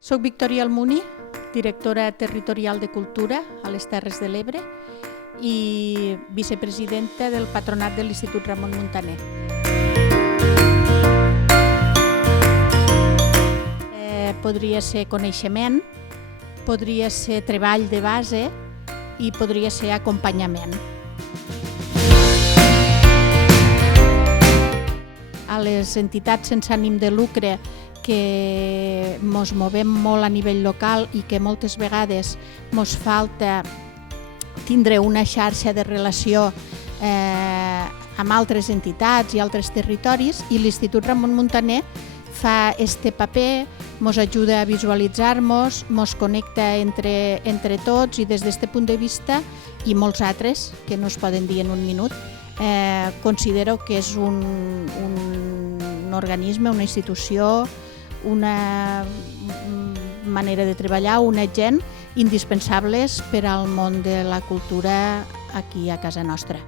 Soc Victòria Almuni, directora territorial de Cultura a les Terres de l'Ebre i vicepresidenta del Patronat de l'Institut Ramon Muntaner. Podria ser coneixement, podria ser treball de base i podria ser acompanyament. A les entitats sense ànim de lucre que ens movem molt a nivell local i que moltes vegades ens falta tindre una xarxa de relació amb altres entitats i altres territoris, i l'Institut Ramon Muntaner fa este paper, ens ajuda a visualitzar-nos, ens connecta entre tots, i des d'aquest punt de vista i molts altres que no es poden dir en un minut, considero que és un organisme, una institució, una manera de treballar, una gent indispensables per al món de la cultura aquí a casa nostra.